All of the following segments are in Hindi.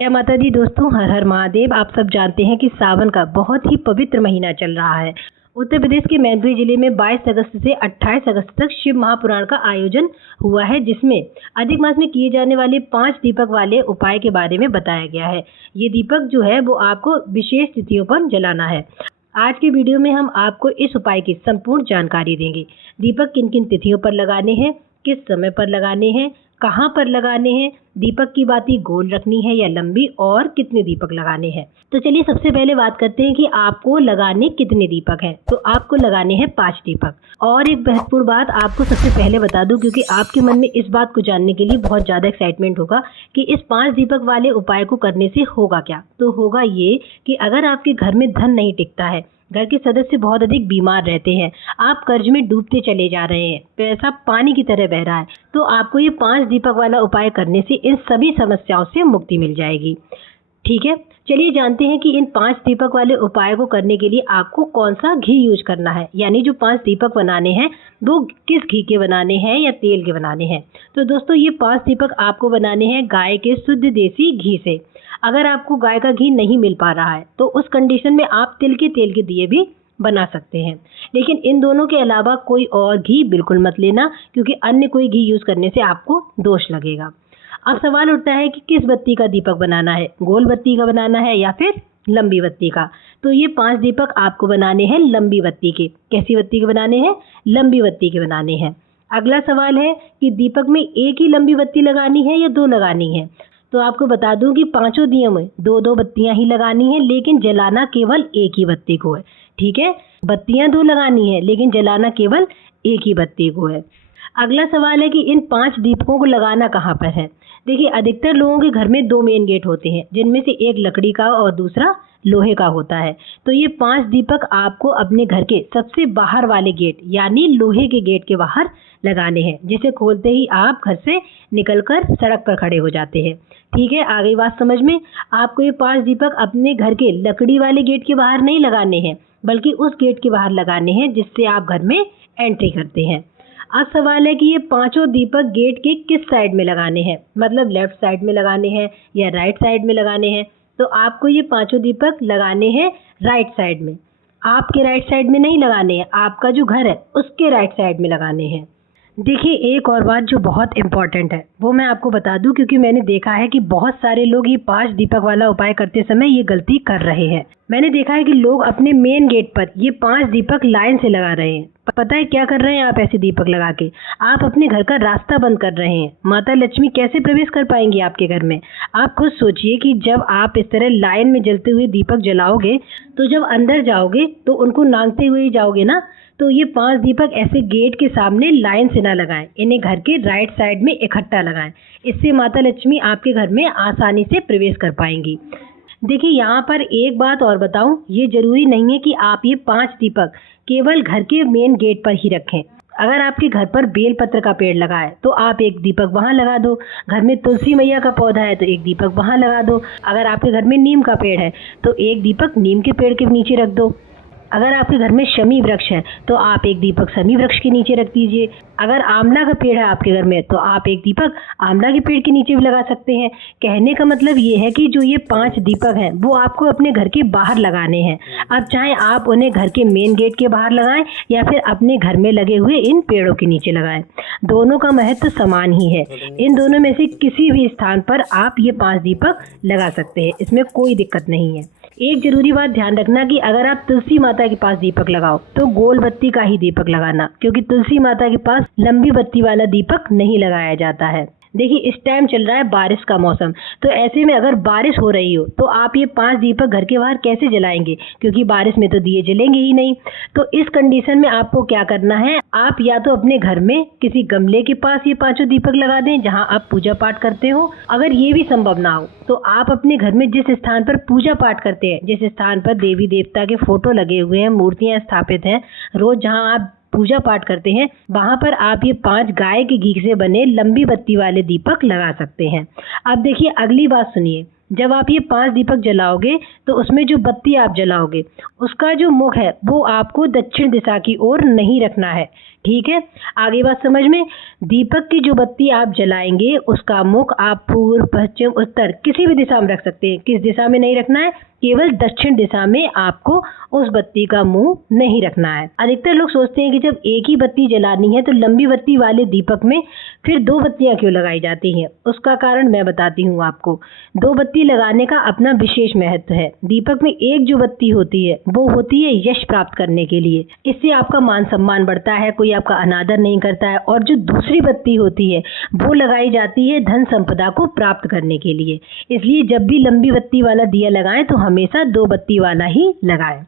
जय माता दी दोस्तों, हर हर महादेव। आप सब जानते हैं कि सावन का बहुत ही पवित्र महीना चल रहा है। उत्तर प्रदेश के मैनपुरी जिले में 22 अगस्त से 28 अगस्त तक शिव महापुराण का आयोजन हुआ है, जिसमें अधिक मास में किए जाने वाले 5 दीपक वाले उपाय के बारे में बताया गया है। ये दीपक जो है वो आपको विशेष तिथियों पर जलाना है। आज के वीडियो में हम आपको इस उपाय की संपूर्ण जानकारी देंगे। दीपक किन किन तिथियों पर लगाने हैं, किस समय पर लगाने हैं, कहाँ पर लगाने हैं, दीपक की बाती गोल रखनी है या लंबी, और कितने दीपक लगाने हैं। तो चलिए सबसे पहले बात करते हैं कि आपको लगाने कितने दीपक हैं। तो आपको लगाने हैं 5 दीपक। और एक महत्वपूर्ण बात आपको सबसे पहले बता दूं, क्योंकि आपके मन में इस बात को जानने के लिए बहुत ज़्यादा एक्साइटमेंट होगा कि इस 5 दीपक वाले उपाय को करने से होगा क्या। तो होगा ये कि अगर आपके घर में धन नहीं टिकता है, घर के सदस्य बहुत अधिक बीमार रहते हैं, आप कर्ज में डूबते चले जा रहे हैं, पैसा पानी की तरह बह रहा है, तो आपको ये 5 दीपक वाला उपाय करने से इन सभी समस्याओं से मुक्ति मिल जाएगी। ठीक है, चलिए जानते हैं कि इन 5 दीपक वाले उपाय को करने के लिए आपको कौन सा घी यूज करना है। यानी जो 5 दीपक बनाने हैं वो किस घी के बनाने हैं या तेल के बनाने हैं। तो दोस्तों ये 5 दीपक आपको बनाने हैं गाय के शुद्ध देसी घी से। अगर आपको गाय का घी नहीं मिल पा रहा है तो उस कंडीशन में आप तिल के तेल के दिए भी बना सकते हैं, लेकिन इन दोनों के अलावा कोई और घी बिल्कुल मत लेना, क्योंकि अन्य कोई घी यूज करने से आपको दोष लगेगा। अब सवाल उठता है कि किस बत्ती का दीपक बनाना है, गोल बत्ती का बनाना है या फिर लंबी बत्ती का। तो ये 5 दीपक आपको बनाने हैं लंबी बत्ती के। कैसी बत्ती के बनाने हैं? लंबी बत्ती के बनाने हैं। अगला सवाल है कि दीपक में एक ही लंबी बत्ती लगानी है या 2 लगानी है। तो आपको बता दूं कि 5 दियों में 2-2 बत्तियां ही लगानी है, लेकिन जलाना केवल एक ही बत्ती को है। ठीक है, बत्तियां 2 लगानी है लेकिन जलाना केवल एक ही बत्ती को है। अगला सवाल है कि इन 5 दीपकों को लगाना कहाँ पर है। देखिए, अधिकतर लोगों के घर में 2 मेन गेट होते हैं, जिनमें से एक लकड़ी का और दूसरा लोहे का होता है। तो ये 5 दीपक आपको अपने घर के सबसे बाहर वाले गेट यानी लोहे के गेट के बाहर लगाने हैं, जिसे खोलते ही आप घर से निकलकर सड़क पर खड़े हो जाते हैं। ठीक है, आ गई बात समझ में। आपको ये 5 दीपक अपने घर के लकड़ी वाले गेट के बाहर नहीं लगाने हैं, बल्कि उस गेट के बाहर लगाने हैं जिससे आप घर में एंट्री करते हैं। अब सवाल है कि ये 5 दीपक गेट के किस साइड में लगाने हैं, मतलब लेफ्ट साइड में लगाने हैं या राइट साइड में लगाने हैं। तो आपको ये 5 दीपक लगाने हैं राइट साइड में। आपके राइट साइड में नहीं लगाने हैं, आपका जो घर है उसके राइट साइड में लगाने हैं। देखिए, एक और बात जो बहुत इम्पॉर्टेंट है वो मैं आपको बता दूं, क्योंकि मैंने देखा है कि बहुत सारे लोग ये 5 दीपक वाला उपाय करते समय ये गलती कर रहे हैं। मैंने देखा है कि लोग अपने मेन गेट पर ये 5 दीपक लाइन से लगा रहे हैं। पता है क्या कर रहे हैं आप? ऐसे दीपक लगा के आप अपने घर का रास्ता बंद कर रहे हैं। माता लक्ष्मी कैसे प्रवेश कर पाएंगी आपके घर में? आप खुद सोचिए कि जब आप इस तरह लाइन में जलते हुए दीपक जलाओगे, तो जब अंदर जाओगे तो उनको नांगते हुए ही जाओगे ना। तो ये 5 दीपक ऐसे गेट के सामने लाइन से ना लगाएं, इन्हें घर के राइट साइड में इकट्ठा लगाएं। इससे माता लक्ष्मी आपके घर में आसानी से प्रवेश कर पाएंगी। देखिए, यहाँ पर एक बात और बताऊं, ये जरूरी नहीं है कि आप ये 5 दीपक केवल घर के मेन गेट पर ही रखें। अगर आपके घर पर बेलपत्र का पेड़ लगा है तो आप एक दीपक वहाँ लगा दो। घर में तुलसी मैया का पौधा है तो एक दीपक वहाँ लगा दो। अगर आपके घर में नीम का पेड़ है तो एक दीपक नीम के पेड़ के नीचे रख दो। अगर आपके घर में शमी वृक्ष है तो आप एक दीपक शमी वृक्ष के नीचे रख दीजिए। अगर आंवला का पेड़ है आपके घर में तो आप एक दीपक आंवला के पेड़ के नीचे भी लगा सकते हैं। कहने का मतलब ये है कि जो ये 5 दीपक हैं वो आपको अपने घर के बाहर लगाने हैं। अब चाहे आप उन्हें घर के मेन गेट के बाहर लगाएं या फिर अपने घर में लगे हुए इन पेड़ों के नीचे लगाएं, दोनों का महत्व समान ही है। इन दोनों में से किसी भी स्थान पर आप ये 5 दीपक लगा सकते हैं, इसमें कोई दिक्कत नहीं है। एक जरूरी बात ध्यान रखना कि अगर आप तुलसी माता के पास दीपक लगाओ तो गोल बत्ती का ही दीपक लगाना, क्योंकि तुलसी माता के पास लंबी बत्ती वाला दीपक नहीं लगाया जाता है। देखिए, इस टाइम चल रहा है बारिश का मौसम, तो ऐसे में अगर बारिश हो रही हो तो आप ये 5 दीपक घर के बाहर कैसे जलाएंगे, क्योंकि बारिश में तो दिए जलेंगे ही नहीं। तो इस कंडीशन में आपको क्या करना है, आप या तो अपने घर में किसी गमले के पास ये 5 दीपक लगा दें जहां आप पूजा पाठ करते हो। अगर ये भी संभव ना हो तो आप अपने घर में जिस स्थान पर पूजा पाठ करते हैं, जिस स्थान पर देवी देवता के फोटो लगे हुए हैं, मूर्तियां स्थापित हैं, रोज जहां आप पूजा पाठ करते हैं, वहां पर आप ये 5 गाय के घी से बने लंबी बत्ती वाले दीपक लगा सकते हैं। अब देखिए, अगली बात सुनिए। जब आप ये 5 दीपक जलाओगे तो उसमें जो बत्ती आप जलाओगे उसका जो मुख है वो आपको दक्षिण दिशा की ओर नहीं रखना है। ठीक है, आगे बात समझ में। दीपक की जो बत्ती आप जलाएंगे उसका मुख आप पूर्व, पश्चिम, उत्तर किसी भी दिशा में रख सकते हैं। किस दिशा में नहीं रखना है? केवल दक्षिण दिशा में आपको उस बत्ती का मुंह नहीं रखना है। अधिकतर लोग सोचते हैं कि जब एक ही बत्ती जलानी है तो लंबी बत्ती वाले दीपक में फिर 2 बत्तियां क्यों लगाई जाती हैं। उसका कारण मैं बताती हूँ आपको। 2 बत्ती लगाने का अपना विशेष महत्व है। दीपक में एक जो बत्ती होती है वो होती है यश प्राप्त करने के लिए। इससे आपका मान सम्मान बढ़ता है, कोई आपका अनादर नहीं करता है। और जो दूसरी बत्ती होती है वो लगाई जाती है धन संपदा को प्राप्त करने के लिए। इसलिए जब भी लंबी बत्ती वाला दिया लगाएं तो हमेशा 2 बत्ती वाला ही लगाएं।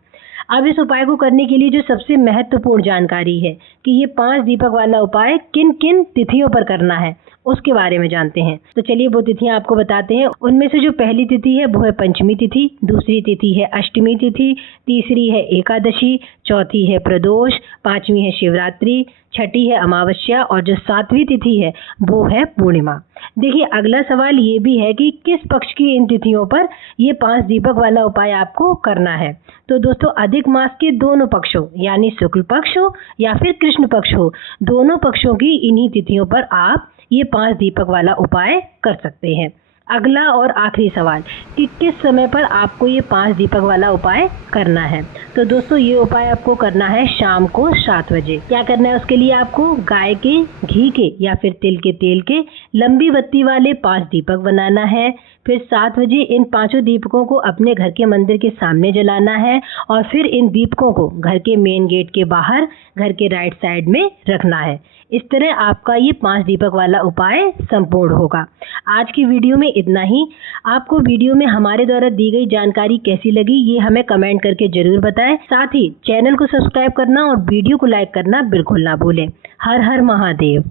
अब इस उपाय को करने के लिए जो सबसे महत्वपूर्ण जानकारी है कि ये 5 दीपक वाला उपाय किन किन तिथियों पर करना है उसके बारे में जानते हैं। तो चलिए वो तिथियां आपको बताते हैं। उनमें से जो पहली तिथि है वो है पंचमी तिथि, दूसरी तिथि है अष्टमी तिथि, तीसरी है एकादशी, चौथी है प्रदोष, 5वीं है शिवरात्रि, छठी है अमावस्या और जो 7वीं तिथि है वो है पूर्णिमा। देखिए, अगला सवाल ये भी है कि किस पक्ष की इन तिथियों पर ये 5 दीपक वाला उपाय आपको करना है। तो दोस्तों, अधिक मास के दोनों पक्षों यानी शुक्ल पक्ष हो या फिर कृष्ण पक्ष हो, दोनों पक्षों की इन्हीं तिथियों पर आप ये 5 दीपक वाला उपाय कर सकते हैं। अगला और आखिरी सवाल कि किस समय पर आपको ये 5 दीपक वाला उपाय करना है। तो दोस्तों, ये उपाय आपको करना है शाम को 7 बजे। क्या करना है उसके लिए? आपको गाय के घी के या फिर तिल के तेल के लंबी बत्ती वाले 5 दीपक बनाना है। फिर 7 बजे इन 5 दीपकों को अपने घर के मंदिर के सामने जलाना है और फिर इन दीपकों को घर के मेन गेट के बाहर घर के राइट साइड में रखना है। इस तरह आपका ये 5 दीपक वाला उपाय संपूर्ण होगा। आज की वीडियो में इतना ही। आपको वीडियो में हमारे द्वारा दी गई जानकारी कैसी लगी ये हमें कमेंट करके जरूर बताएं। साथ ही चैनल को सब्सक्राइब करना और वीडियो को लाइक करना बिल्कुल ना भूलें। हर हर महादेव।